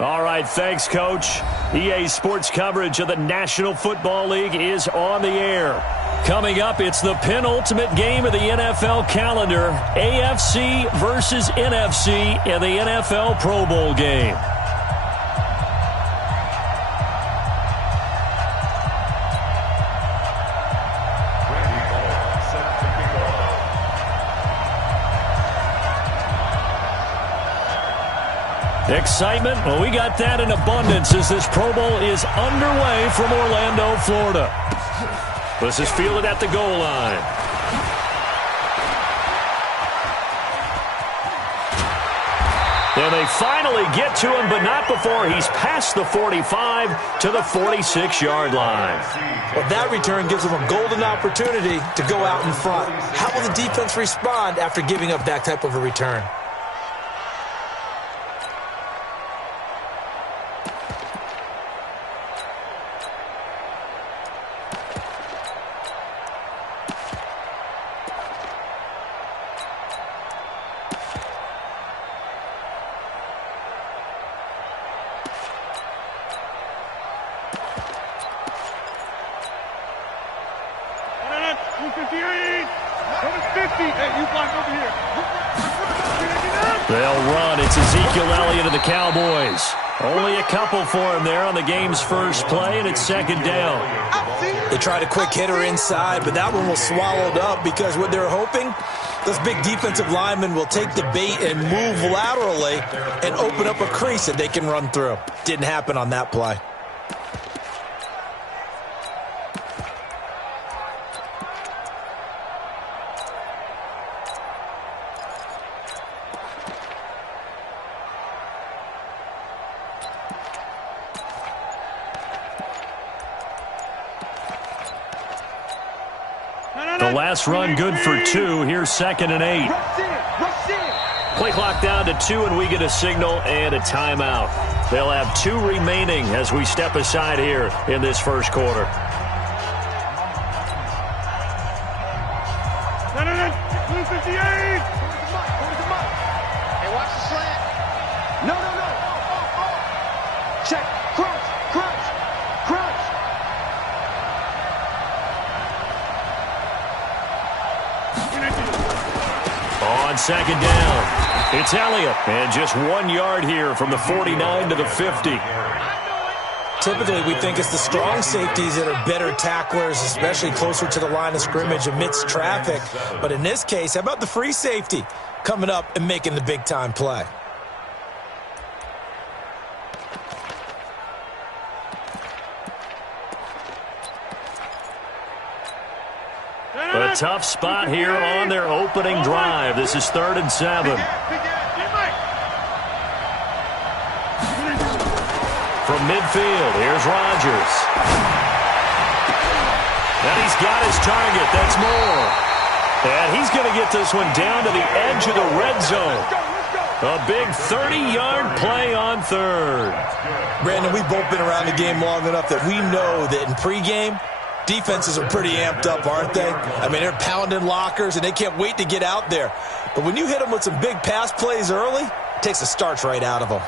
All right, thanks, Coach. EA Sports coverage of the National Football League is on the air. Coming up, it's the penultimate game of the NFL calendar, AFC versus NFC in the NFL Pro Bowl game. Excitement, well, we got that in abundance as this Pro Bowl is underway from Orlando, Florida. This is fielded at the goal line. And they finally get to him, but not before he's past the 45 to the 46-yard line. Well, that return gives them a golden opportunity to go out in front. How will the defense respond after giving up that type of a return? They'll run. It's Ezekiel Elliott of the Cowboys. Only a couple for him there on the game's first play, and it's second down. They tried a quick hitter inside, but that one was swallowed up because what they're hoping, those big defensive linemen will take the bait and move laterally and open up a crease that they can run through. Didn't happen on that play. The last run good for 2. Here's 2nd and 8. Play clock down to 2, and we get a signal and a timeout. They'll have 2 remaining as we step aside here in this first quarter. Hey, watch the slant. No. Check. Crunch. On second down, it's Elliott. And just 1 yard here from the 49 to the 50. Typically, we think it's the strong safeties that are better tacklers, especially closer to the line of scrimmage amidst traffic. But in this case, how about the free safety coming up and making the big-time play? A tough spot here on their opening drive. This is 3rd and 7. From midfield, here's Rodgers. And he's got his target. That's Moore. And he's going to get this one down to the edge of the red zone. A big 30-yard play on 3rd. Brandon, we've both been around the game long enough that we know that in pregame, defenses are pretty amped up, aren't they? I mean, they're pounding lockers, and they can't wait to get out there. But when you hit them with some big pass plays early, it takes the starch right out of them.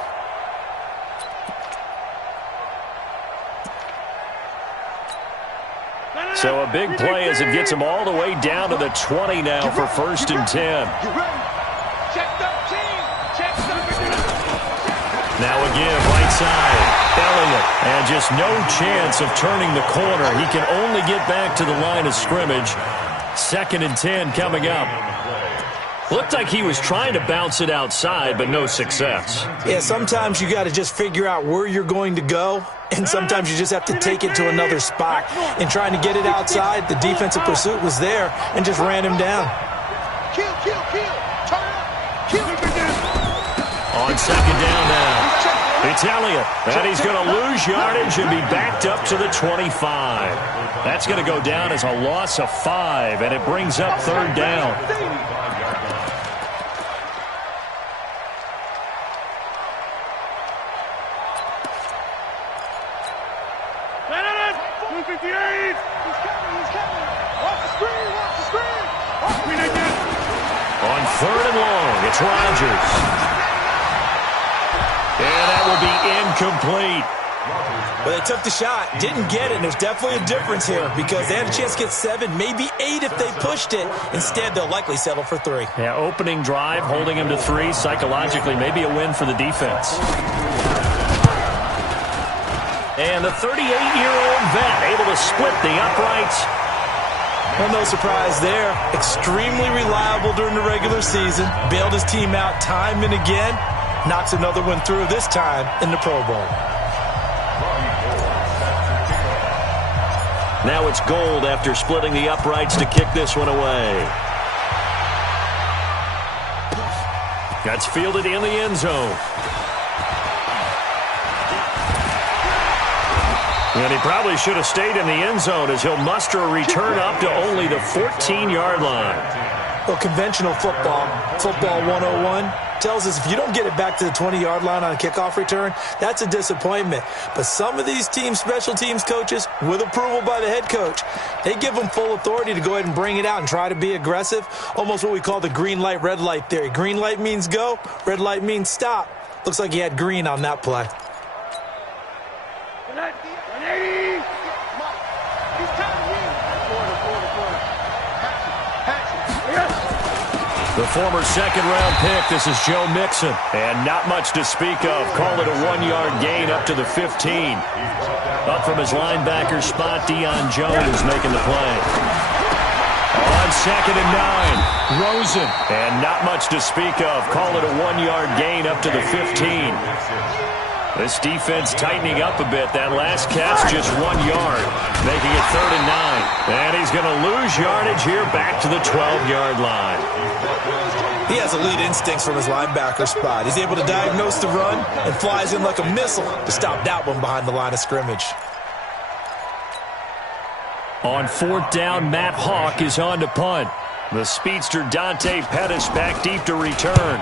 So a big play as it gets them all the way down to the 20 now for 1st and 10. Now again, right side, Elliott. And just no chance of turning the corner. He can only get back to the line of scrimmage. 2nd and 10 coming up. Looked like he was trying to bounce it outside, but no success. Yeah, sometimes you got to just figure out where you're going to go, and sometimes you just have to take it to another spot. And trying to get it outside, the defensive pursuit was there and just ran him down. On 2nd down now, it's Elliott, and he's going to lose yardage and be backed up to the 25. That's going to go down as a loss of 5, and it brings up 3rd down. On 3rd and long, it's Rodgers. And And that will be incomplete. Well, they took the shot, didn't get it, and there's definitely a difference here because they had a chance to get 7, maybe 8 if they pushed it. Instead, they'll likely settle for 3. Yeah, opening drive, holding him to 3, psychologically, maybe a win for the defense. And the 38-year-old vet able to split the uprights. Well, no surprise there. Extremely reliable during the regular season. Bailed his team out time and again. Knocks another one through, this time in the Pro Bowl. Now it's Gold after splitting the uprights to kick this one away. That's fielded in the end zone. And he probably should have stayed in the end zone as he'll muster a return up to only the 14-yard line. Well, conventional football 101, tells us if you don't get it back to the 20-yard line on a kickoff return, that's a disappointment. But some of these teams, special teams coaches, with approval by the head coach, they give them full authority to go ahead and bring it out and try to be aggressive. Almost what we call the green light, red light theory. Green light means go, red light means stop. Looks like he had green on that play. The former second-round pick, this is Joe Mixon. And not much to speak of. Call it a 1-yard gain up to the 15. Up from his linebacker spot, Deion Jones making the play. On 2nd and 9, Rosen. And not much to speak of. Call it a 1-yard gain up to the 15. This defense tightening up a bit. That last catch just 1 yard, making it 3rd and 9. And he's going to lose yardage here back to the 12-yard line. He has elite instincts from his linebacker spot. He's able to diagnose the run and flies in like a missile to stop that one behind the line of scrimmage. On 4th down, Matt Hawk is on to punt. The speedster Dante Pettis back deep to return.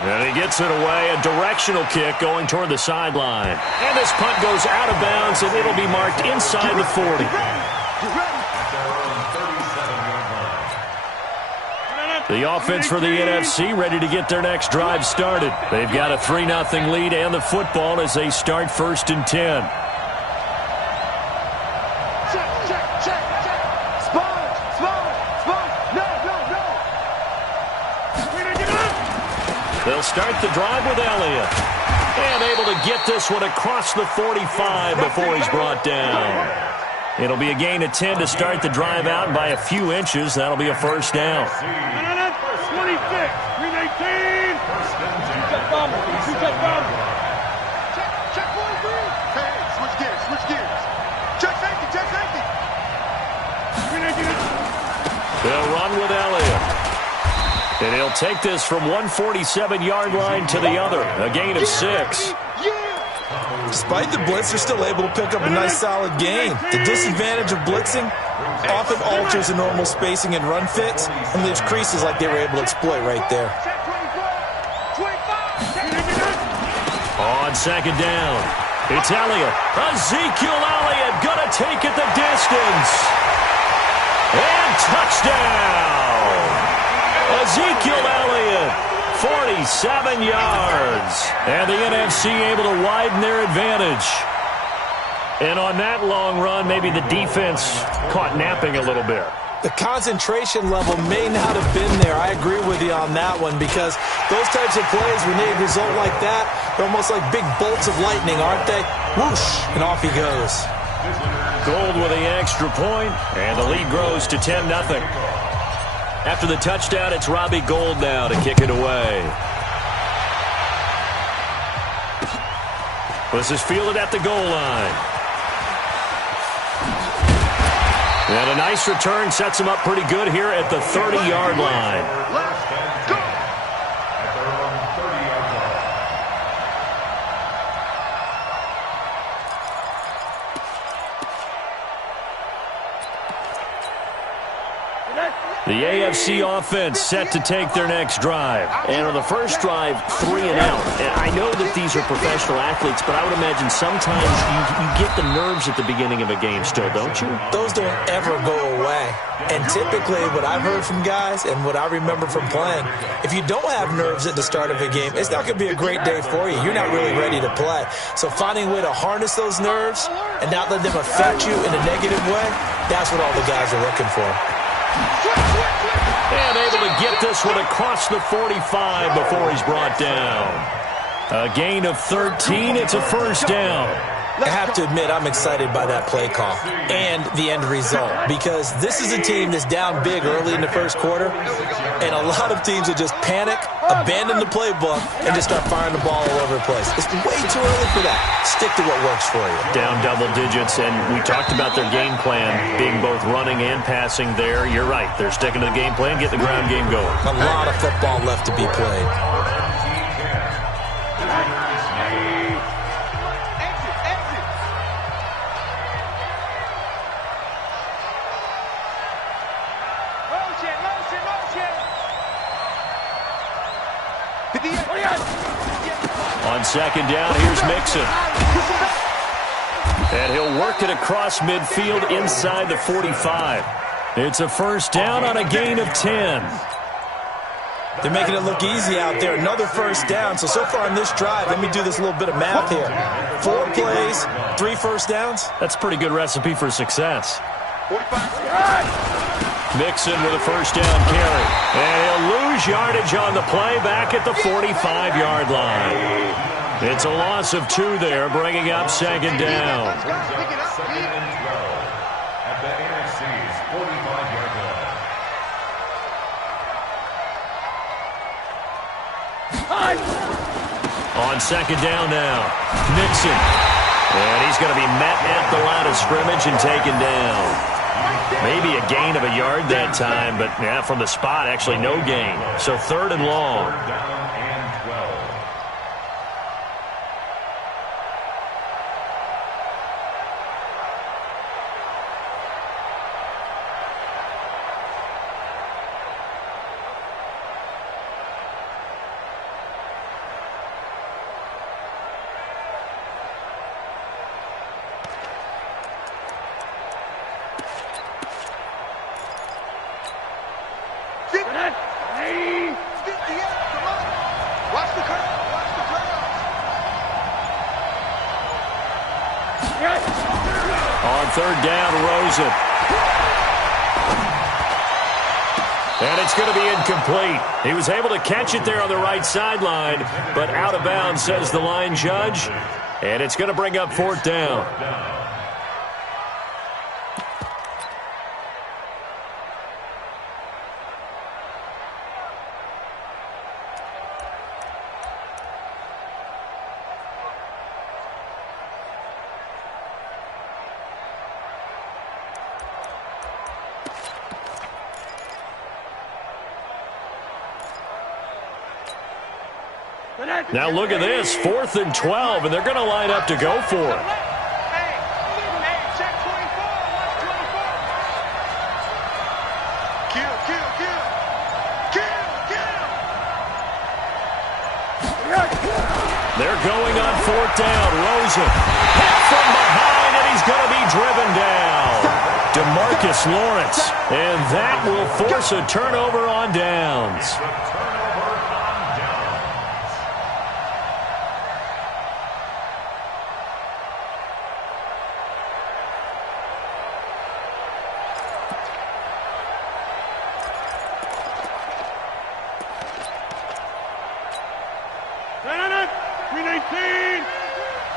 And he gets it away, a directional kick going toward the sideline. And this punt goes out of bounds, and it'll be marked inside the 40. The offense for the NFC ready to get their next drive started. They've got a 3-0 lead and the football as they start 1st and 10. They'll start the drive with Elliott. And able to get this one across the 45 before he's brought down. It'll be a gain of 10 to start the drive out, and by a few inches, that'll be a 1st down. 26, 319. Check 43. Hey, switch gears. Check safety. They'll run with Elliott. And he'll take this from 147-yard line to the other. A gain of 6. Despite the blitz, they're still able to pick up a nice solid gain. The disadvantage of blitzing often alters the normal spacing and run fits and leaves creases like they were able to exploit right there. On 2nd down, it's Elliott. Ezekiel Elliott gonna take it the distance. And touchdown! Ezekiel Elliott, 47 yards. And the NFC able to widen their advantage. And on that long run, maybe the defense caught napping a little bit. The concentration level may not have been there. I agree with you on that one because those types of plays, when they result like that, they're almost like big bolts of lightning, aren't they? Whoosh, and off he goes. Gold with the extra point, and the lead grows to 10-0. After the touchdown, it's Robbie Gould now to kick it away. This is fielded at the goal line. And a nice return sets him up pretty good here at the 30-yard line. Let's go. The AFC offense set to take their next drive. And on the first drive, 3 and out. And I know that these are professional athletes, but I would imagine sometimes you get the nerves at the beginning of a game still, don't you? Those don't ever go away. And typically what I've heard from guys and what I remember from playing, if you don't have nerves at the start of a game, it's not going to be a great day for you. You're not really ready to play. So finding a way to harness those nerves and not let them affect you in a negative way, that's what all the guys are looking for. And able to get this one across the 45 before he's brought down. A gain of 13. It's a first down. I have to admit, I'm excited by that play call and the end result because this is a team that's down big early in the first quarter, and a lot of teams that just panic, abandon the playbook, and just start firing the ball all over the place. It's way too early for that. Stick to what works for you. Down double digits, and we talked about their game plan being both running and passing there. You're right. They're sticking to the game plan, get the ground game going. A lot of football left to be played. On second down, here's Mixon. And he'll work it across midfield inside the 45. It's a first down on a gain of 10. They're making it look easy out there. Another first down. So far on this drive, let me do this little bit of math here. 4 plays, 3 first downs. That's a pretty good recipe for success. Mixon with a first down carry. And he'll lose yardage on the play back at the 45-yard line. It's a loss of 2 there, bringing up second down. On second down now, Mixon. And he's going to be met at the line of scrimmage and taken down. Maybe a gain of a yard that time, but yeah, from the spot, actually no gain. So 3rd and long. On 3rd down, Rosen. And it's going to be incomplete. He was able to catch it there on the right sideline, but out of bounds, says the line judge. And it's going to bring up 4th down. Now look at this, 4th and 12, and they're going to line up to go for it. They're going on 4th down. Rosen hit from behind, and he's going to be driven down. DeMarcus Lawrence, and that will force a turnover on downs.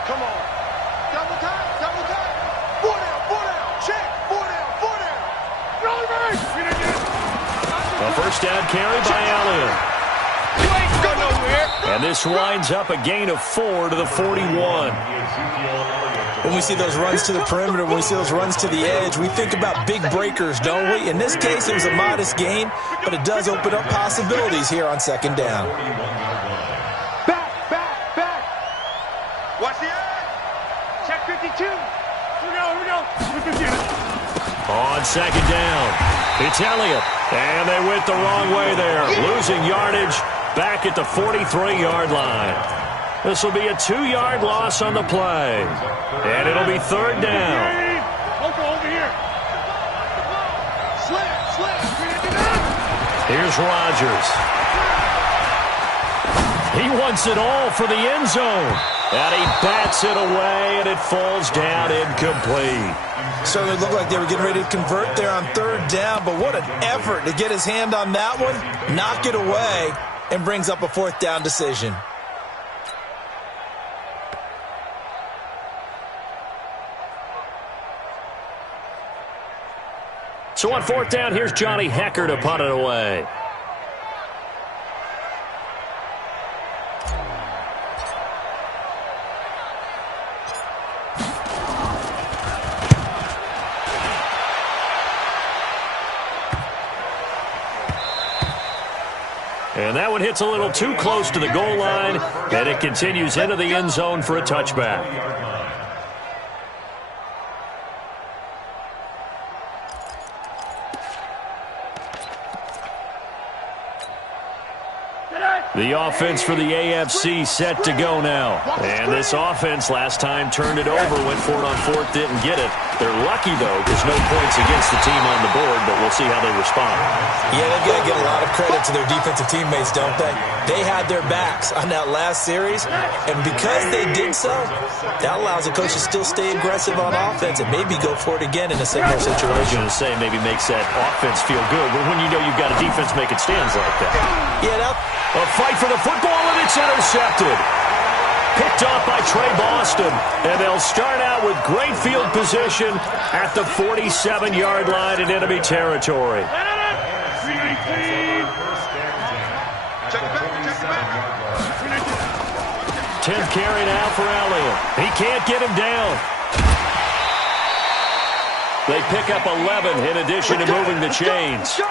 Come on. Double time, double time. 4 down, check. 4 down. A first down carry by Elliott. You ain't going nowhere. And this winds up a gain of 4 to the 41. When we see those runs to the perimeter, when we see those runs to the edge, we think about big breakers, don't we? In this case, it was a modest gain, but it does open up possibilities here on second down. Back. Watch the edge. Check 52. Here we go. On second down, it's Elliott. And they went the wrong way there, losing yardage back at the 43-yard line. This will be a 2-yard loss on the play. And it'll be 3rd down. Over here. Slam. Here's Rodgers. He wants it all for the end zone. And he bats it away, and it falls down incomplete. Certainly looked like they were getting ready to convert there on 3rd down, but what an effort to get his hand on that one, knock it away, and brings up a 4th down decision. So on 4th down, here's Johnny Hecker to punt it away. And that one hits a little too close to the goal line, and it continues into the end zone for a touchback. The offense for the AFC set to go now. And this offense last time turned it over, went for it on 4th, didn't get it. They're lucky, though, because no points against the team on the board, but we'll see how they respond. Yeah, they've got to give a lot of credit to their defensive teammates, don't they? They had their backs on that last series, and because they did so, that allows the coach to still stay aggressive on offense and maybe go for it again in a similar situation. I was going to say maybe makes that offense feel good, but when you know you've got a defense making stands like that. Yeah, that... A fight for the football, and it's intercepted. Picked off by Trey Boston, and they'll start out with great field position at the 47-yard line in enemy territory. Check it back. 10th carry now for Elliott. He can't get him down. They pick up 11 in addition to moving the chains.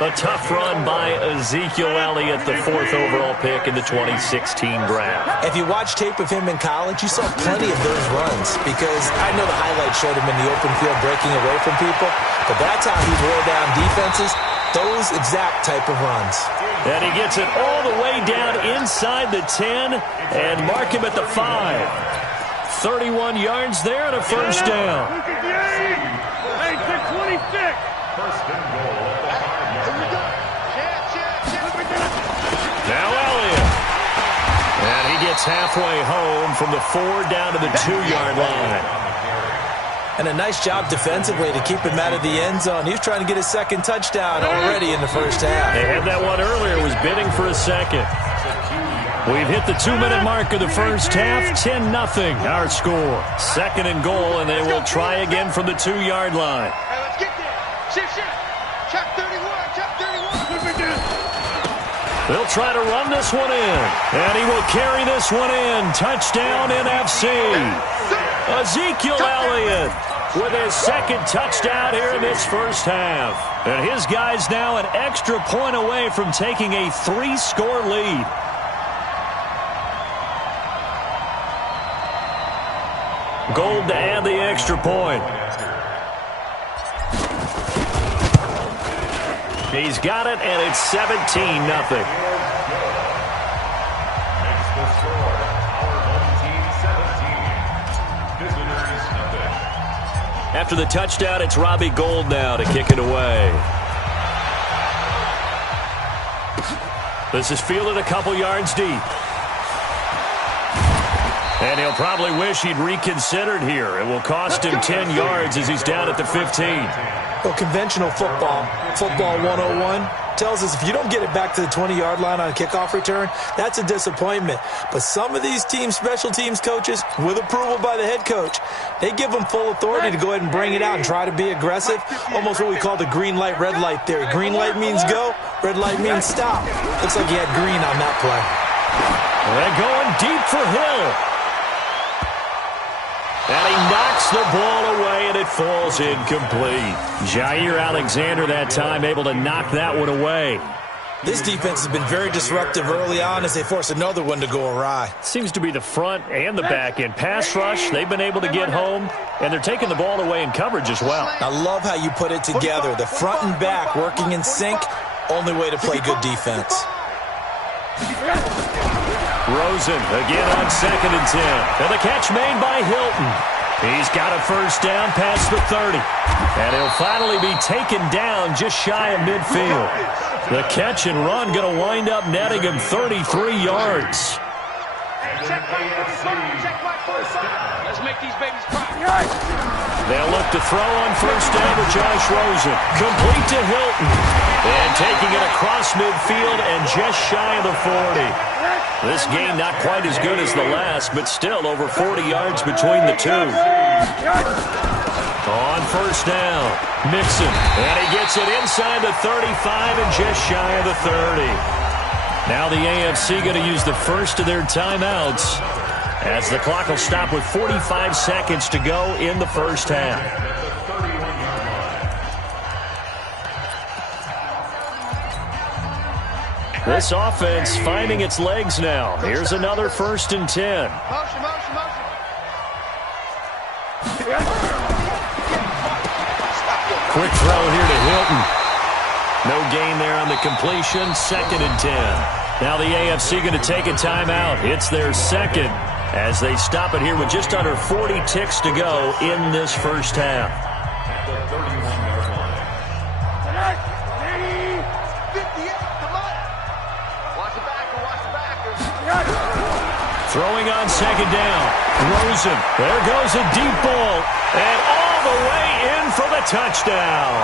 A tough run by Ezekiel Elliott, the 4th overall pick in the 2016 draft. If you watch tape of him in college, you saw plenty of those runs because I know the highlights showed him in the open field breaking away from people, but that's how he wore down defenses, those exact type of runs. And he gets it all the way down inside the 10 and mark him at the 5. 31 yards there and a 1st down. Hey, 26. First and goal. Now Elliott. And he gets halfway home from the 4 down to the 2-yard line. And a nice job defensively to keep him out of the end zone. He was trying to get his 2nd touchdown already in the 1st half. They had that one earlier, was bidding for a 2nd. We've hit the 2-minute mark of the 1st half, 10-0 our score. 2nd and goal, and they will try again from the 2-yard line. Hey, let's get there. Shift. Check 31. They'll try to run this one in, and he will carry this one in. Touchdown NFC. Ezekiel Elliott with his 2nd touchdown here in this 1st half. And his guys now an extra point away from taking a 3-score lead. Gold to add the extra point. He's got it, and it's 17-0. After the touchdown, it's Robbie Gould now to kick it away. This is fielded a couple yards deep. And he'll probably wish he'd reconsidered here. It will cost him 10 yards as he's down at the 15. Well, conventional football 101, tells us if you don't get it back to the 20-yard line on a kickoff return, that's a disappointment. But some of these teams, special teams coaches, with approval by the head coach, they give them full authority to go ahead and bring it out and try to be aggressive, almost what we call the green light, red light theory. Green light means go, red light means stop. Looks like he had green on that play. They're going deep for Hill. And he knocks the ball away, and it falls incomplete. Jair Alexander that time able to knock that one away. This defense has been very disruptive early on as they force another one to go awry. Seems to be the front and the back end. Pass rush, they've been able to get home, and they're taking the ball away in coverage as well. I love how you put it together. The front and back working in sync, only way to play good defense. Rosen again on 2nd and 10. And the catch made by Hilton. He's got a first down past the 30. And he'll finally be taken down just shy of midfield. The catch and run going to wind up netting him 33 yards. Check my 45. Let's make these babies cry. They'll look to throw on first down to Josh Rosen. Complete to Hilton. And taking it across midfield and just shy of the 40. This game not quite as good as the last, but still over 40 yards between the two. On first down, Mixon. And he gets it inside the 35 and just shy of the 30. Now the AFC going to use the first of their timeouts as the clock will stop with 45 seconds to go in the first half. This offense finding its legs now. Here's another 1st and 10. Motion. Quick throw here to Hilton. No gain there on the completion. 2nd and 10. Now the AFC going to take a timeout. It's their second as they stop it here with just under 40 ticks to go in this first half. Throwing on 2nd down. Rosen. There goes a deep ball. And all the way in for the touchdown.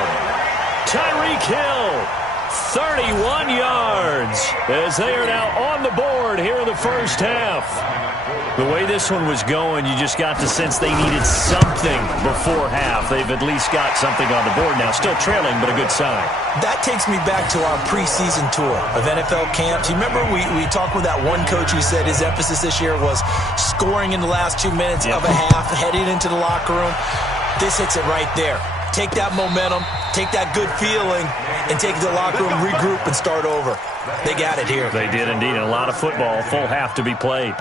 Tyreek Hill, 31 yards, as they are now on the board here in the first half. The way this one was going, you just got the sense they needed something before half. They've at least got something on the board now. Still trailing, but a good sign. That takes me back to our preseason tour of NFL camps. You remember we talked with that one coach who said his emphasis this year was scoring in the last 2 minutes of a half, heading into the locker room. This hits it right there. Take that momentum, take that good feeling, and take it to the locker room, regroup, and start over. They got it here. They did indeed, and a lot of football, full half to be played.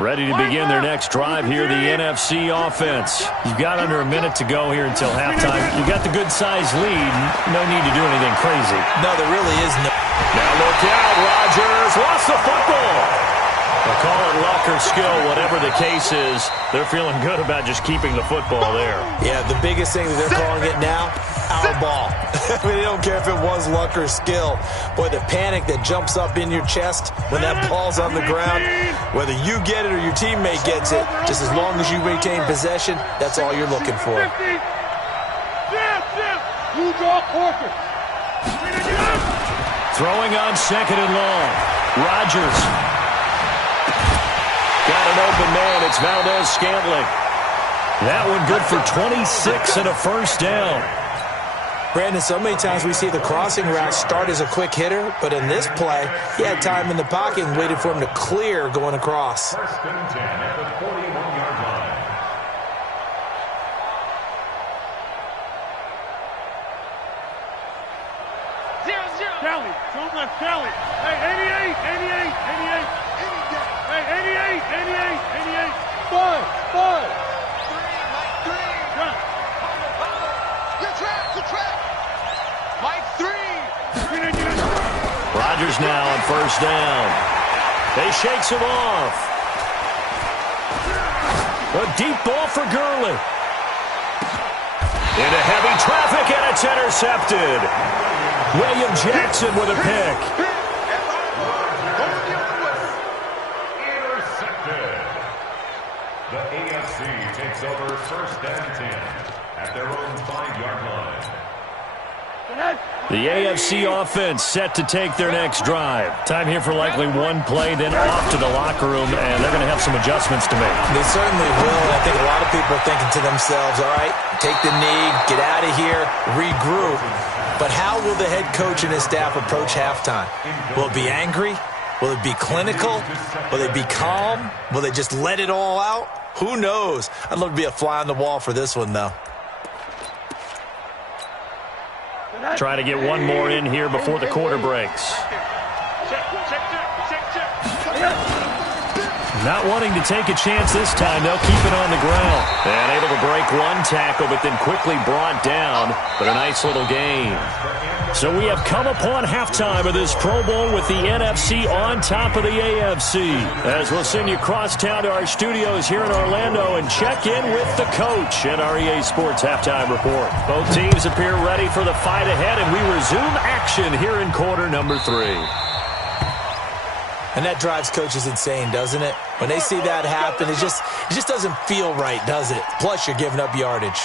Ready to begin their next drive here, the NFC offense. You've got under a minute to go here until halftime. You've got the good-sized lead. No need to do anything crazy. No, there really is no. Now look out, Rodgers lost the football. They'll call it luck or skill, whatever the case is. They're feeling good about just keeping the football there. Yeah, the biggest thing that they're calling it now, our ball. I mean, they don't care if it was luck or skill. Boy, the panic that jumps up in your chest when that ball's on the ground, whether you get it or your teammate gets it, just as long as you retain possession, that's all you're looking for. You draw quarter. Throwing on 2nd and long. Rodgers. Got an open man. It's Valdez-Scantling. That one good for 26 and a first down. Brandon, so many times we see the crossing route start as a quick hitter, but in this play, he had time in the pocket and waited for him to clear going across. 1st and 10 at the 41-yard line. Kelly, shoot left, Kelly. Hey, 88. Hey, 88. Five. Good trap. Mike 3. Rodgers now on first down. They shakes him off. A deep ball for Gurley. Into heavy traffic, and it's intercepted. William Jackson with a pick. Intercepted. The AFC takes over 1st and 10 at their own 5-yard line. The AFC offense set to take their next drive. Time here for likely one play, then off to the locker room, and they're going to have some adjustments to make. They certainly will, and I think a lot of people are thinking to themselves, all right, take the knee, get out of here, regroup. But how will the head coach and his staff approach halftime? Will it be angry? Will it be clinical? Will they be calm? Will they just let it all out? Who knows? I'd love to be a fly on the wall for this one, though. Try to get one more in here before the quarter breaks. Not wanting to take a chance this time. They'll keep it on the ground. And able to break one tackle, but then quickly brought down. But a nice little gain. So we have come upon halftime of this Pro Bowl with the NFC on top of the AFC. As we'll send you across town to our studios here in Orlando and check in with the coach at our EA Sports Halftime Report. Both teams appear ready for the fight ahead, and we resume action here in quarter number 3. And that drives coaches insane, doesn't it? When they see that happen, it just doesn't feel right, does it? Plus, you're giving up yardage.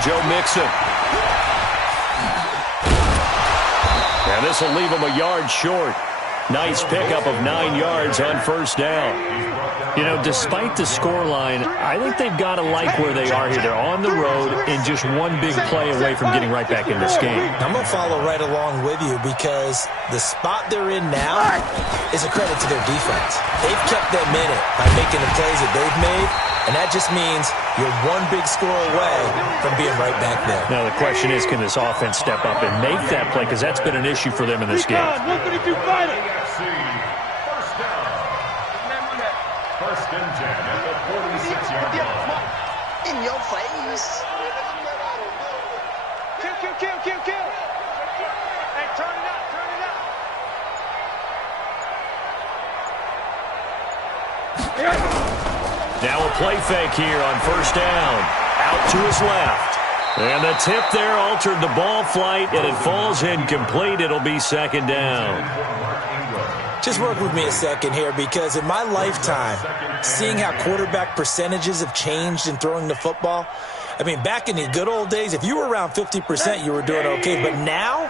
Joe Mixon. And this will leave him a yard short. Nice pickup of 9 yards on first down. You know, despite the scoreline, I think they've got to like where they are here. They're on the road and just one big play away from getting right back in this game. I'm going to follow right along with you because the spot they're in now is a credit to their defense. They've kept them in it by making the plays that they've made. And that just means you're one big score away from being right back there. Now, the question is, can this offense step up and make that play? Because that's been an issue for them in this game. First and 10 at the 46-yard line. In your face. Kill. Hey, turn it up. Now a play fake here on first down. Out to his left. And the tip there altered the ball flight, and it falls incomplete. It'll be second down. Just work with me a second here because in my lifetime, seeing how quarterback percentages have changed in throwing the football, I mean, back in the good old days, if you were around 50%, you were doing okay. But now,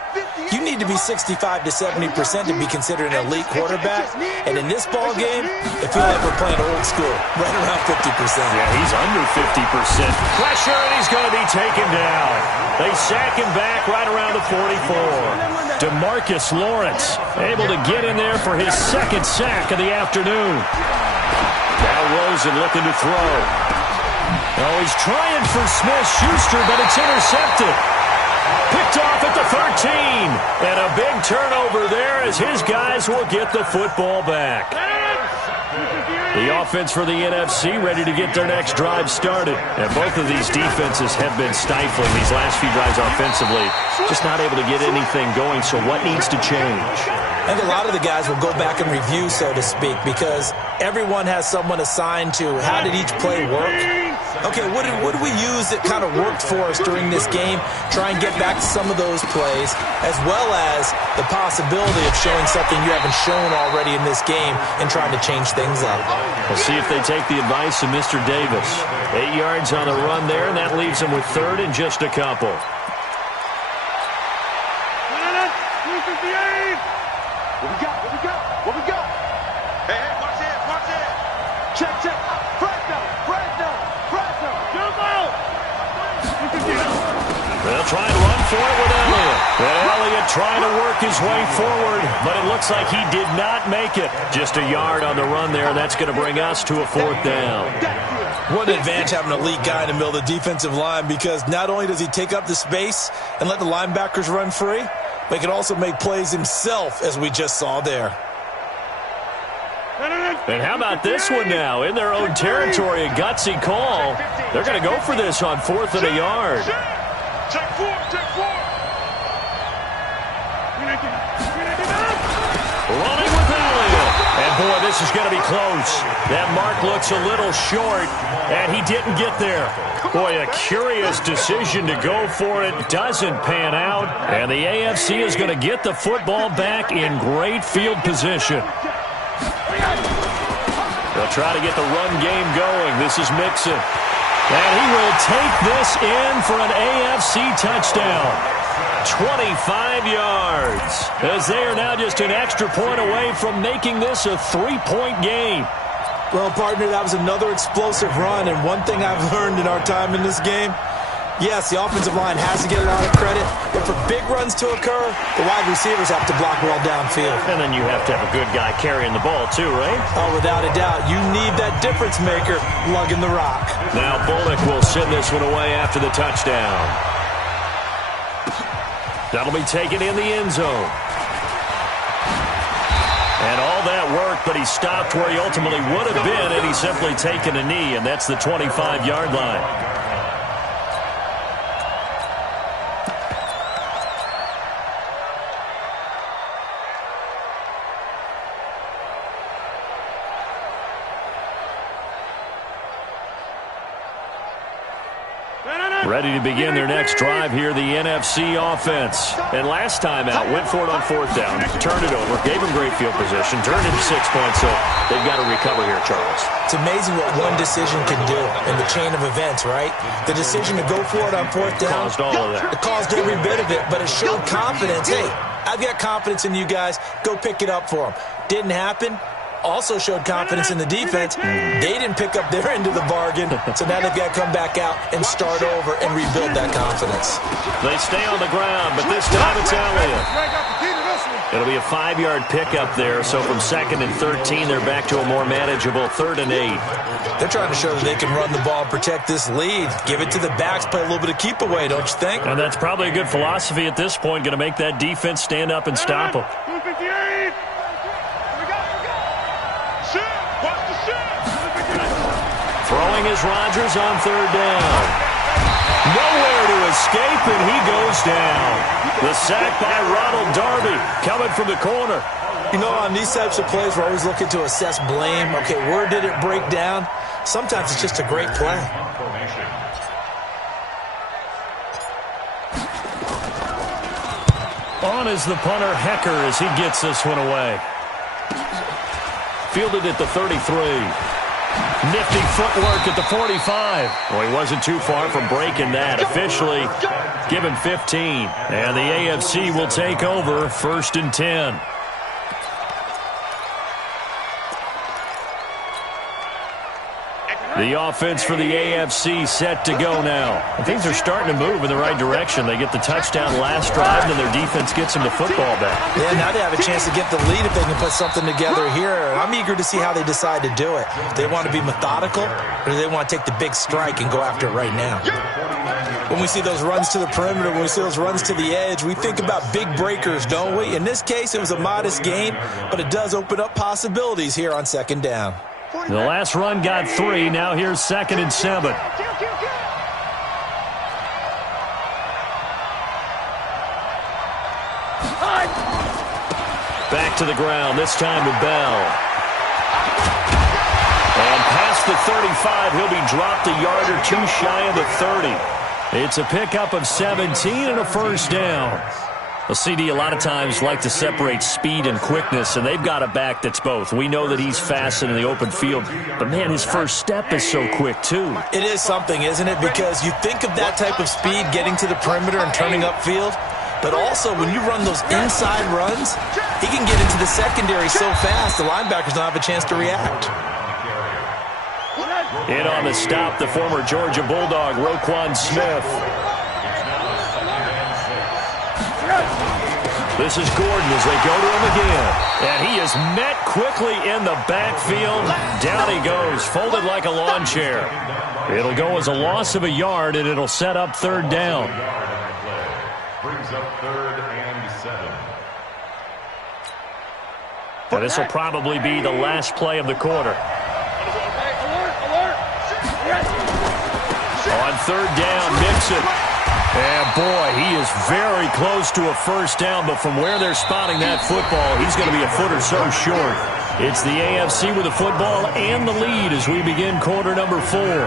you need to be 65 to 70% to be considered an elite quarterback. And in this ball game, it feels like we're playing old school, right around 50%. Yeah, he's under 50%. Pressure, and he's going to be taken down. They sack him back right around the 44. DeMarcus Lawrence able to get in there for his second sack of the afternoon. Now Rosen looking to throw. Oh, he's trying for Smith-Schuster, but it's intercepted. Picked off at the 13. And a big turnover there as his guys will get the football back. The offense for the NFC ready to get their next drive started. And both of these defenses have been stifling these last few drives offensively. Just not able to get anything going, so what needs to change? I think a lot of the guys will go back and review, so to speak, because everyone has someone assigned to how did each play work. Okay, what did we use that kind of worked for us during this game? Try and get back to some of those plays, as well as the possibility of showing something you haven't shown already in this game and trying to change things up. We'll see if they take the advice of Mr. Davis. 8 yards on the run there, and that leaves them with third and just a couple. What we got? Hey, watch it. Check. They'll try and run for it with Elliott. And Elliott trying to work his way forward, but it looks like he did not make it. Just a yard on the run there. That's going to bring us to a fourth down. What an advantage having an elite guy in the middle of the defensive line, because not only does he take up the space and let the linebackers run free, but he can also make plays himself, as we just saw there. And how about this one now? In their own territory, a gutsy call. They're going to go for this on fourth and a yard. Check four. Running with Elliott. And, boy, this is going to be close. That mark looks a little short, and he didn't get there. Boy, a curious decision to go for it. Doesn't pan out. And the AFC is going to get the football back in great field position. They'll try to get the run game going. This is Mixon. And he will take this in for an AFC touchdown. 25 yards. As they are now just an extra point away from making this a 3-point game. Well, partner, that was another explosive run, and one thing I've learned in our time in this game, yes, the offensive line has to get a lot of credit, but for big runs to occur, the wide receivers have to block well downfield. And then you have to have a good guy carrying the ball too, right? Oh, without a doubt. You need that difference maker lugging the rock. Now Bullock will send this one away after the touchdown. That'll be taken in the end zone. And all that work, but he stopped where he ultimately would have been, and he's simply taken a knee, and that's the 25-yard line. Ready to begin their next drive here, the NFC offense. And last time out, went for it on fourth down, turned it over, gave them great field position, turned into 6 points, so they've got to recover here, Charles. It's amazing what one decision can do in the chain of events, right? The decision to go for it on fourth down. Caused all of that. It caused every bit of it, but it showed confidence. Hey, I've got confidence in you guys. Go pick it up for them. Didn't happen. Also showed confidence in the defense. They didn't pick up their end of the bargain, so now they've got to come back out and start over and rebuild that confidence. They stay on the ground, but this time it's Elliott. It'll be a 5-yard pickup there, so from 2nd and 13, they're back to a more manageable 3rd and 8. They're trying to show that they can run the ball and protect this lead. Give it to the backs, play a little bit of keep away, don't you think? And that's probably a good philosophy at this point, going to make that defense stand up and stop them. Throwing is Rodgers on 3rd down. Nowhere to escape, and he goes down. The sack by Ronald Darby coming from the corner. You know, on these types of plays, we're always looking to assess blame. Okay, where did it break down? Sometimes it's just a great play. On is the punter, Hecker, as he gets this one away. Fielded at the 33. Nifty footwork at the 45. Well, he wasn't too far from breaking that. Officially given 15. And the AFC will take over 1st and 10. The offense for the AFC set to go now. Things are starting to move in the right direction. They get the touchdown last drive, and their defense gets them the football back. Yeah, now they have a chance to get the lead if they can put something together here. I'm eager to see how they decide to do it. Do they want to be methodical, or do they want to take the big strike and go after it right now? When we see those runs to the perimeter, when we see those runs to the edge, we think about big breakers, don't we? In this case, it was a modest gain, but it does open up possibilities here on 2nd down. The last run got 3. Now here's 2nd and 7. Back to the ground, this time to Bell. And past the 35, he'll be dropped a yard or 2 shy of the 30. It's a pickup of 17 and a 1st down. The CD a lot of times like to separate speed and quickness, and they've got a back that's both. We know that he's fast in the open field, but, man, his first step is so quick, too. It is something, isn't it? Because you think of that type of speed getting to the perimeter and turning upfield, but also when you run those inside runs, he can get into the secondary so fast the linebackers don't have a chance to react. In on the stop, the former Georgia Bulldog, Roquan Smith. This is Gordon as they go to him again. And he is met quickly in the backfield. Down he goes, folded like a lawn chair. It'll go as a loss of a yard, and it'll set up 3rd down. Brings up 3rd and 7. And this will probably be the last play of the quarter. On 3rd down, Mixon. And, boy, he is very close to a 1st down, but from where they're spotting that football, he's going to be a foot or so short. It's the AFC with the football and the lead as we begin quarter number 4.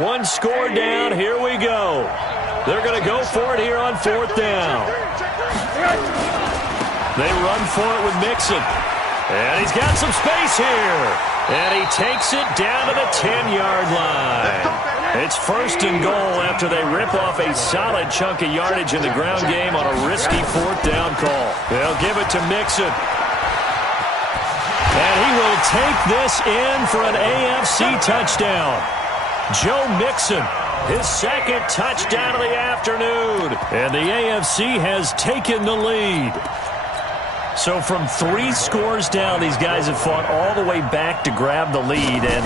One score down. Here we go. They're going to go for it here on 4th down. They run for it with Mixon. And he's got some space here. And he takes it down to the 10-yard line. It's 1st and goal after they rip off a solid chunk of yardage in the ground game on a risky 4th down call. They'll give it to Mixon. And he will take this in for an AFC touchdown. Joe Mixon, his 2nd touchdown of the afternoon. And the AFC has taken the lead. So from 3 scores down, these guys have fought all the way back to grab the lead. And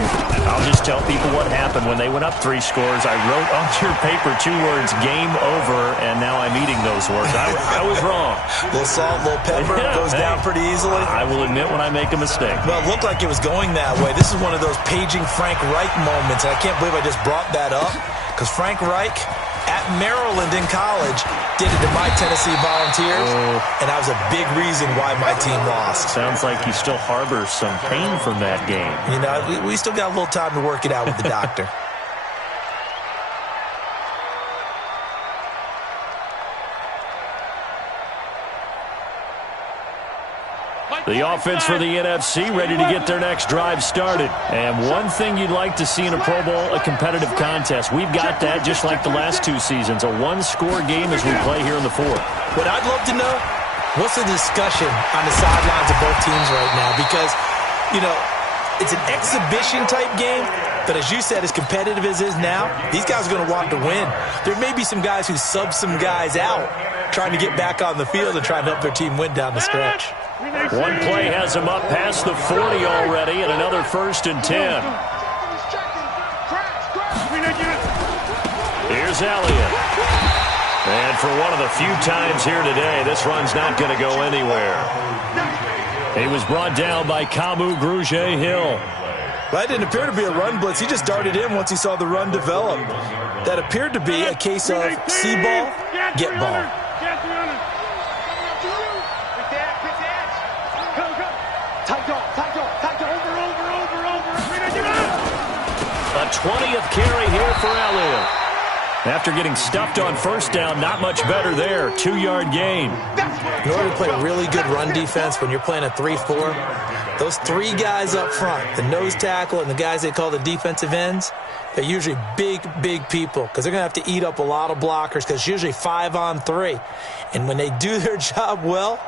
I'll just tell people what happened when they went up 3 scores. I wrote on your paper 2 words, game over, and now I'm eating those words. I was wrong. A little salt, a little pepper, goes down pretty easily. I will admit when I make a mistake. Well, it looked like it was going that way. This is one of those paging Frank Reich moments, and I can't believe I just brought that up, because Frank Reich at Maryland in college did it to my Tennessee Volunteers, and that was a big reason why my team lost. Sounds like you still harbor some pain from that game. You know, we still got a little time to work it out with the doctor. The offense for the NFC ready to get their next drive started. And one thing you'd like to see in a Pro Bowl, a competitive contest. We've got that just like the last 2 seasons, a 1-score game as we play here in the 4th. What I'd love to know, what's the discussion on the sidelines of both teams right now? Because, you know, it's an exhibition-type game, but as you said, as competitive as it is now, these guys are going to want to win. There may be some guys who sub some guys out trying to get back on the field and trying to help their team win down the stretch. One play has him up past the 40 already, and another 1st and 10. Here's Elliott. And for one of the few times here today, this run's not going to go anywhere. He was brought down by Kamu Grugier-Hill. Well, that didn't appear to be a run blitz. He just darted in once he saw the run develop. That appeared to be a case of see ball, get ball. A 20th carry here for Elliott. After getting stuffed on 1st down, not much better there. 2-yard gain. In order to play really good run defense when you're playing a 3-4, those 3 guys up front, the nose tackle and the guys they call the defensive ends, they're usually big people because they're going to have to eat up a lot of blockers because it's usually 5-on-3. And when they do their job well,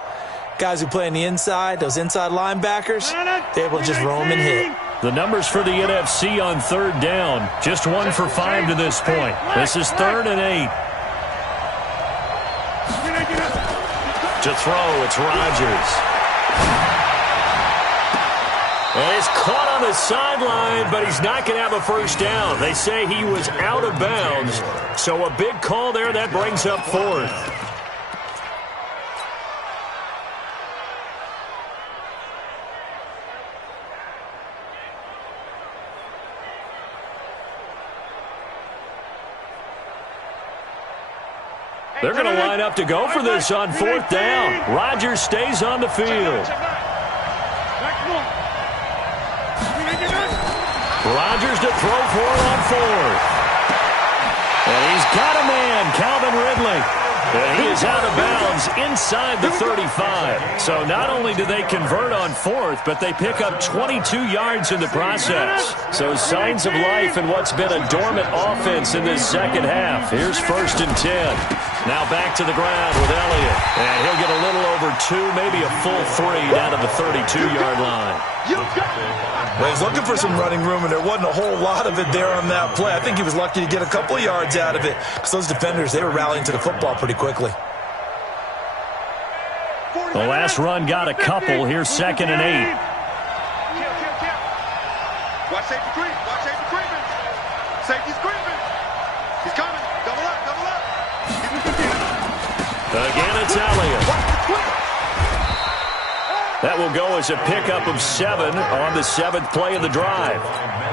guys who play on the inside, those inside linebackers, they're able to just roam and hit. The numbers for the NFC on 3rd down, just 1 for 5 to this point. This is 3rd and 8. To throw, it's Rodgers. And he's caught on the sideline, but he's not going to have a 1st down. They say he was out of bounds, so a big call there that brings up 4th. They're going to line up to go for this on 4th down. Rodgers stays on the field. Rodgers to throw for it on 4th. And he's got a man, Calvin Ridley. And he is out of bounds inside the 35. So not only do they convert on 4th, but they pick up 22 yards in the process. So signs of life in what's been a dormant offense in this 2nd half. Here's 1st and 10. Now back to the ground with Elliott. And he'll get a little over 2, maybe a full 3 down to the 32-yard line. Well, he's looking for some running room, and there wasn't a whole lot of it there on that play. I think he was lucky to get a couple of yards out of it because those defenders, they were rallying to the football pretty quickly. The last run got a couple. Here's 2nd and 8. Watch safety creep. Watch safety creeping. Safety's creeping. He's coming. Double up. Double up. Again, it's Elliott. That will go as a pickup of 7 on the 7th play of the drive.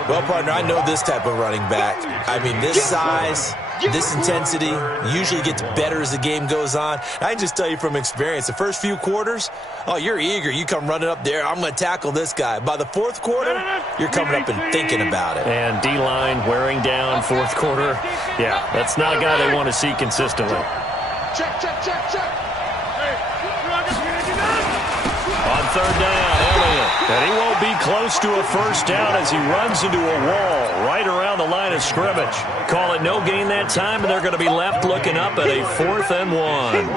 Well, partner, I know this type of running back. I mean, this size, this intensity usually gets better as the game goes on. I can just tell you from experience, the first few quarters, oh, you're eager. You come running up there, I'm going to tackle this guy. By the 4th quarter, you're coming up and thinking about it. And D-line wearing down 4th quarter. Yeah, that's not a guy they want to see consistently. Check, check, check, check. On 3rd down, Elliott. And he won't be close to a first down as he runs into a wall right around the line of scrimmage. Call it no gain that time, and they're going to be left looking up at a 4th and 1.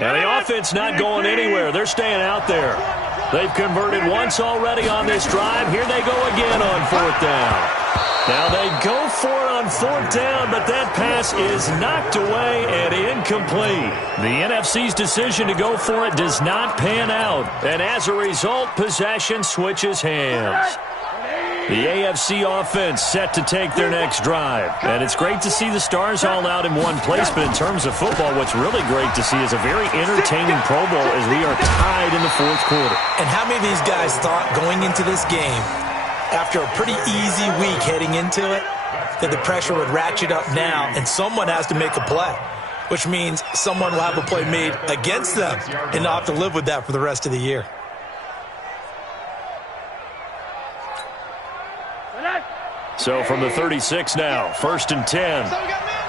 And the offense not going anywhere. They're staying out there. They've converted once already on this drive. Here they go again on 4th down. Now they go for it on 4th down, but that pass is knocked away and incomplete. The NFC's decision to go for it does not pan out. And as a result, possession switches hands. The AFC offense set to take their next drive. And it's great to see the stars all out in one place, but in terms of football, what's really great to see is a very entertaining Pro Bowl as we are tied in the 4th quarter. And how many of these guys thought going into this game, after a pretty easy week heading into it, that the pressure would ratchet up now and someone has to make a play, which means someone will have a play made against them and they'll have to live with that for the rest of the year. So from the 36 now, 1st and 10. So we got man.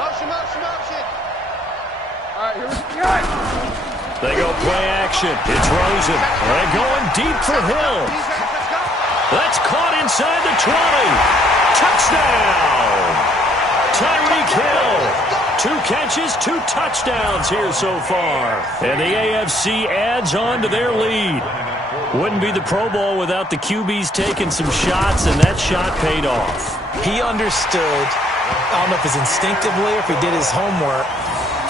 Motion. All right, here we go. They go play action. It's Rosen. They're going deep for Hill. That's caught inside the 20. Touchdown. Tyreek Hill. 2 catches, 2 touchdowns here so far. And the AFC adds on to their lead. Wouldn't be the Pro Bowl without the QBs taking some shots, and that shot paid off. He understood, I don't know if it's instinctively or if he did his homework,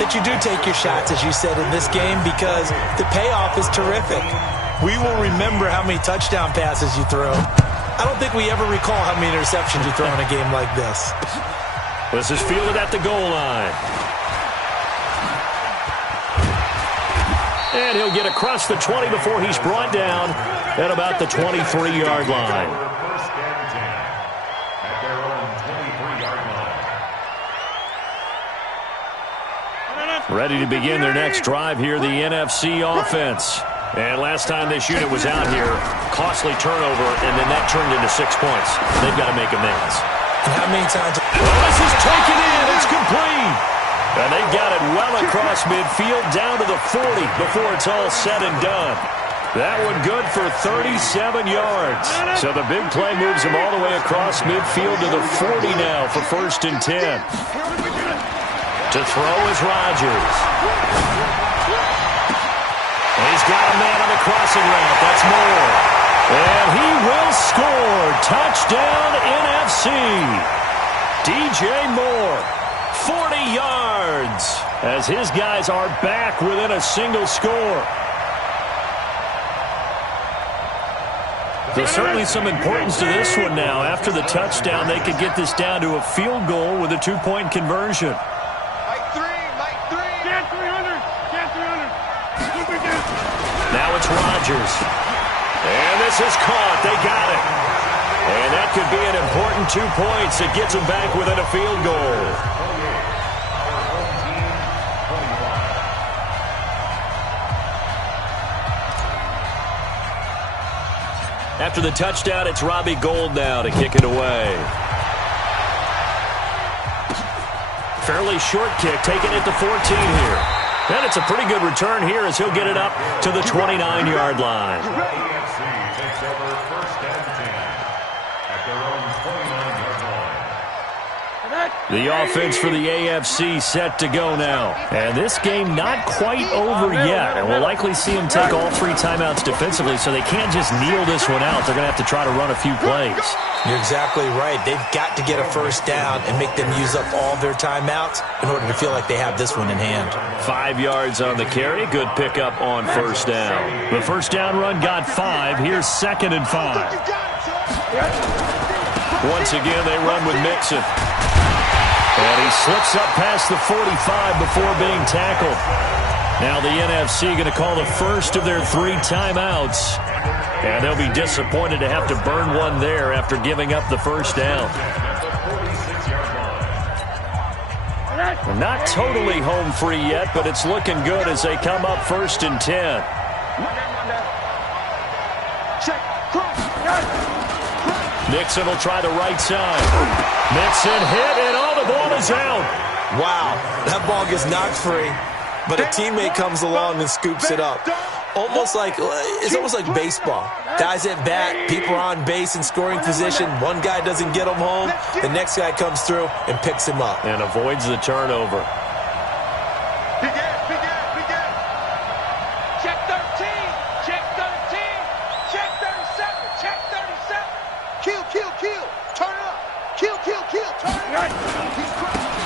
that you do take your shots, as you said, in this game because the payoff is terrific. We will remember how many touchdown passes you throw. I don't think we ever recall how many interceptions you throw in a game like this. This is fielded at the goal line. And he'll get across the 20 before he's brought down at about the 23-yard line. First and 10 at their own 23-yard line. Ready to begin their next drive here, the NFC offense. And last time this unit was out here, costly turnover, and then that turned into 6 points. They've got to make amends. And how many times? Well, this is taken in. It's complete. And they got it well across midfield down to the 40 before it's all said and done. That one good for 37 yards. So the big play moves him all the way across midfield to the 40 now for 1st and 10. To throw is Rodgers. He's got a man on the crossing route. That's Moore. And he will score. Touchdown NFC. DJ Moore, 40 yards, as his guys are back within a single score. There's certainly some importance to this one now. After the touchdown, they could get this down to a field goal with a 2-point conversion. Mike 3. Get 300. Now it's Rodgers. And this is caught. They got it. And that could be an important 2 points that gets them back within a field goal. After the touchdown, it's Robbie Gould now to kick it away. Fairly short kick, taking it to 14 here. And it's a pretty good return here as he'll get it up to the 29-yard line. The AFC takes over 1st and 10 at their own 29-yard line. The offense for the AFC set to go now. And this game not quite over yet. And we'll likely see them take all 3 timeouts defensively, so they can't just kneel this one out. They're going to have to try to run a few plays. You're exactly right. They've got to get a first down and make them use up all their timeouts in order to feel like they have this one in hand. 5 yards on the carry. Good pickup on first down. The first down run got 5. Here's 2nd and 5. Once again, they run with Mixon. And he slips up past the 45 before being tackled. Now the NFC going to call the first of their 3 timeouts. And they'll be disappointed to have to burn one there after giving up the first down. They're not totally home free yet, but it's looking good as they come up 1st and 10. Nixon will try the right side. Mixon hit, and all the ball is out. Wow, that ball gets knocked free, but a teammate comes along and scoops it up. It's almost like baseball. Guys at bat, people are on base in scoring position. One guy doesn't get him home. The next guy comes through and picks him up. And avoids the turnover. Check 13. Check 13. Check 37. Check 37. Kill. Turn it up. Kill. Turn it up.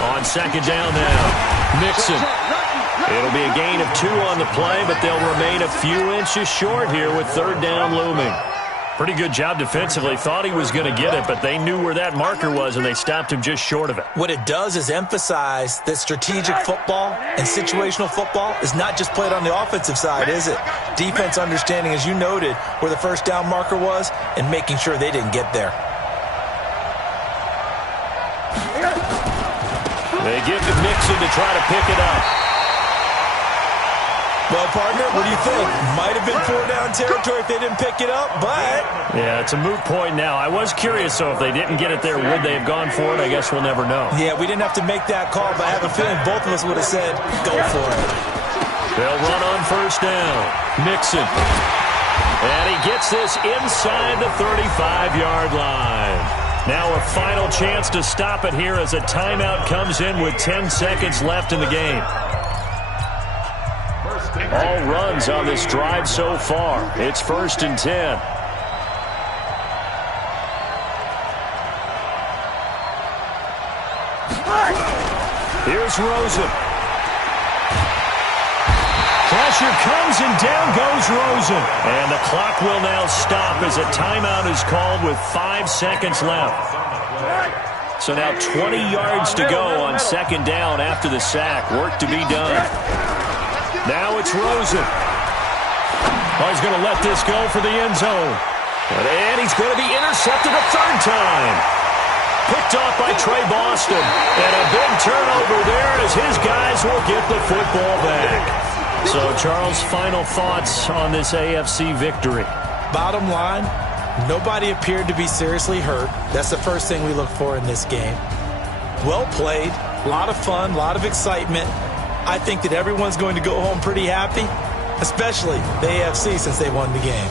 On 2nd down now, Mixon. It'll be a gain of 2 on the play, but they'll remain a few inches short here with 3rd down looming. Pretty good job defensively. Thought he was going to get it, but they knew where that marker was, and they stopped him just short of it. What it does is emphasize that strategic football and situational football is not just played on the offensive side, is it? Defense understanding, as you noted, where the first down marker was and making sure they didn't get there. They give to Mixon to try to pick it up. Well, partner, what do you think? Might have been 4-down territory if they didn't pick it up, but... Yeah, it's a moot point now. I was curious, so if they didn't get it there, would they have gone for it? I guess we'll never know. Yeah, we didn't have to make that call, but I have a feeling both of us would have said, go for it. They'll run on first down. Mixon. And he gets this inside the 35-yard line. Now a final chance to stop it here as a timeout comes in with 10 seconds left in the game. All runs on this drive so far. It's 1st and 10. Here's Rosen. Pressure comes and down goes Rosen. And the clock will now stop as a timeout is called with 5 seconds left. So now 20 yards to go on 2nd down after the sack. Work to be done. Now it's Rosen. Oh, he's going to let this go for the end zone. And he's going to be intercepted a 3rd time. Picked off by Trey Boston. And a big turnover there as his guys will get the football back. So, Charles, final thoughts on this AFC victory? Bottom line, nobody appeared to be seriously hurt. That's the first thing we look for in this game. Well played, a lot of fun, a lot of excitement. I think that everyone's going to go home pretty happy, especially the AFC since they won the game.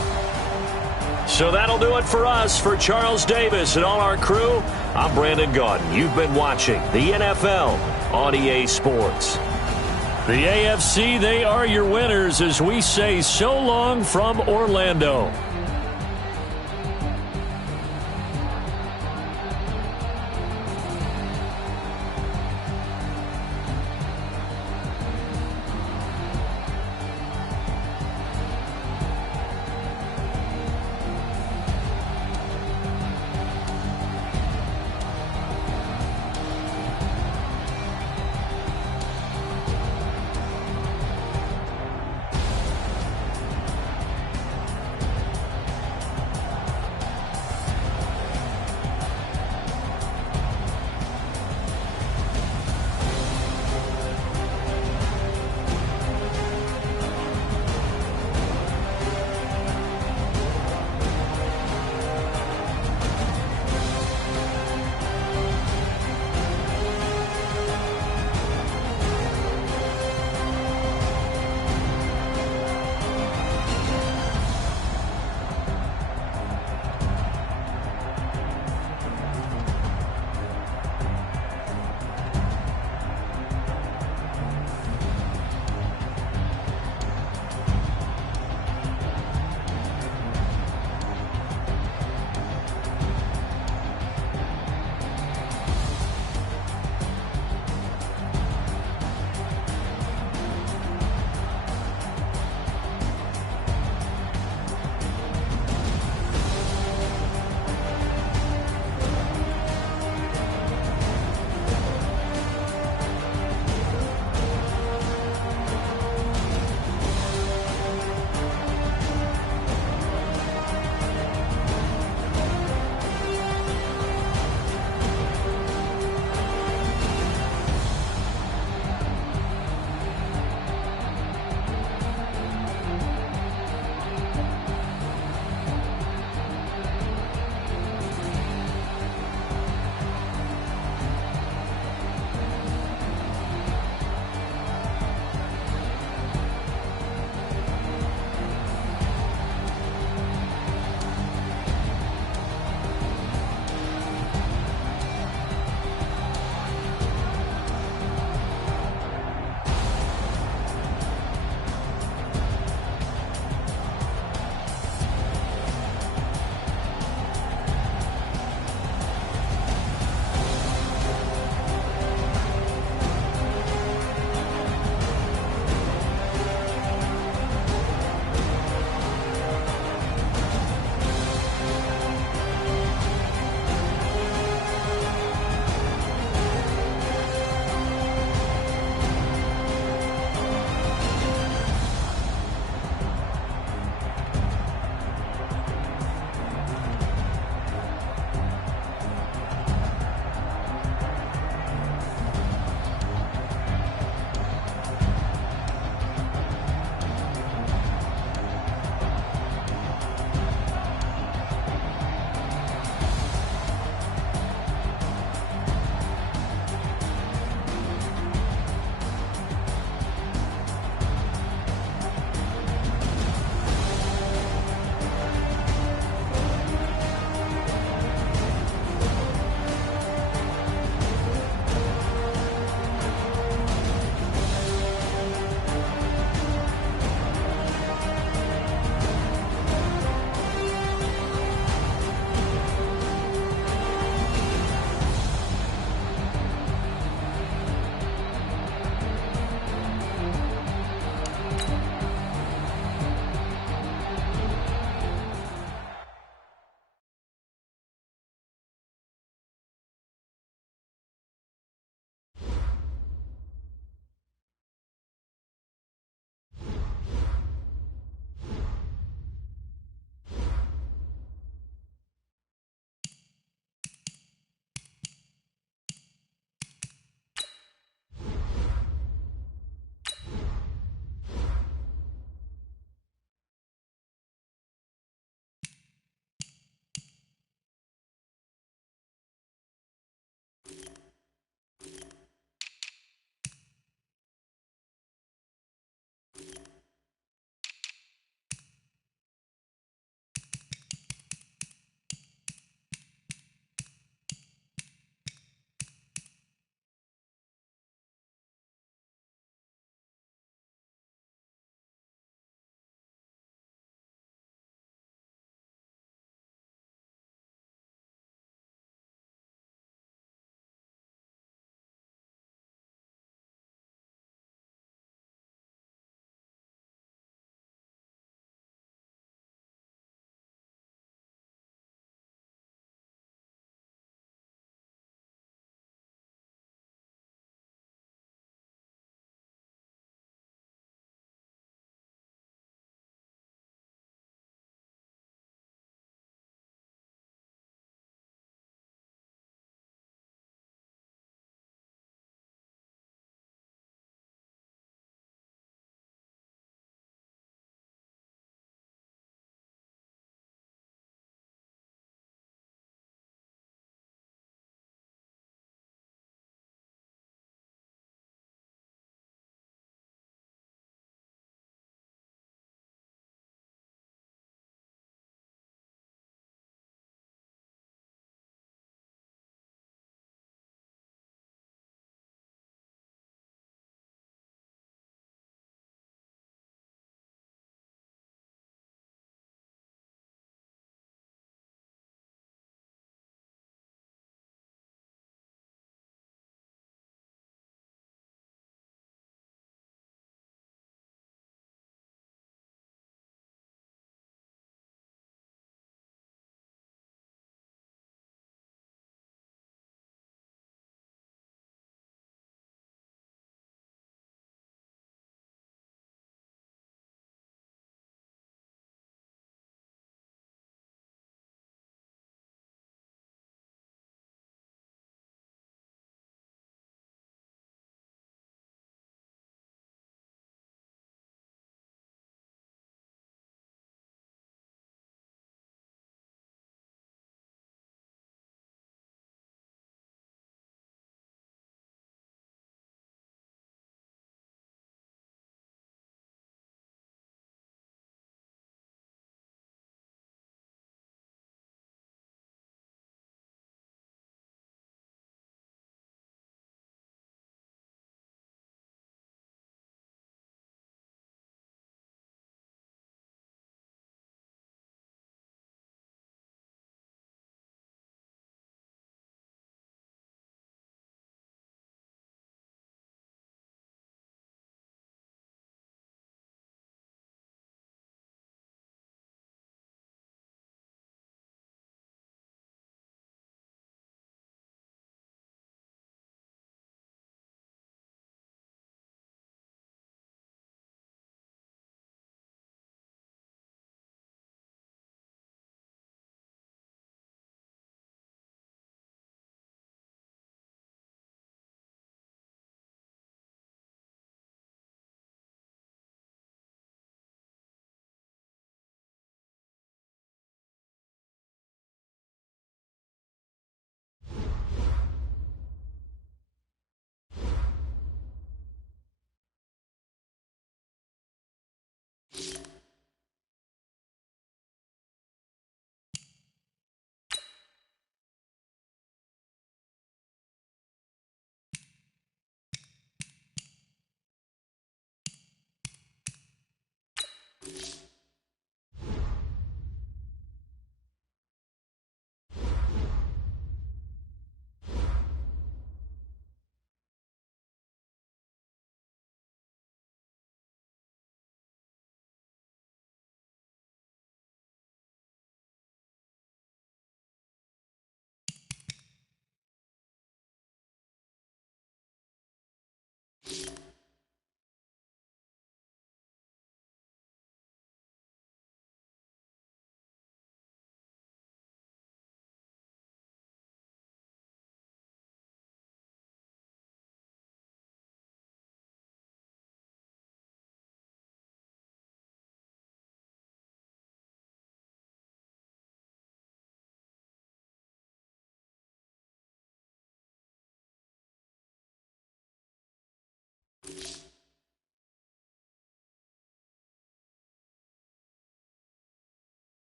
So that'll do it for us. For Charles Davis and all our crew, I'm Brandon Gaudin. You've been watching the NFL on EA Sports. The AFC, they are your winners as we say so long from Orlando.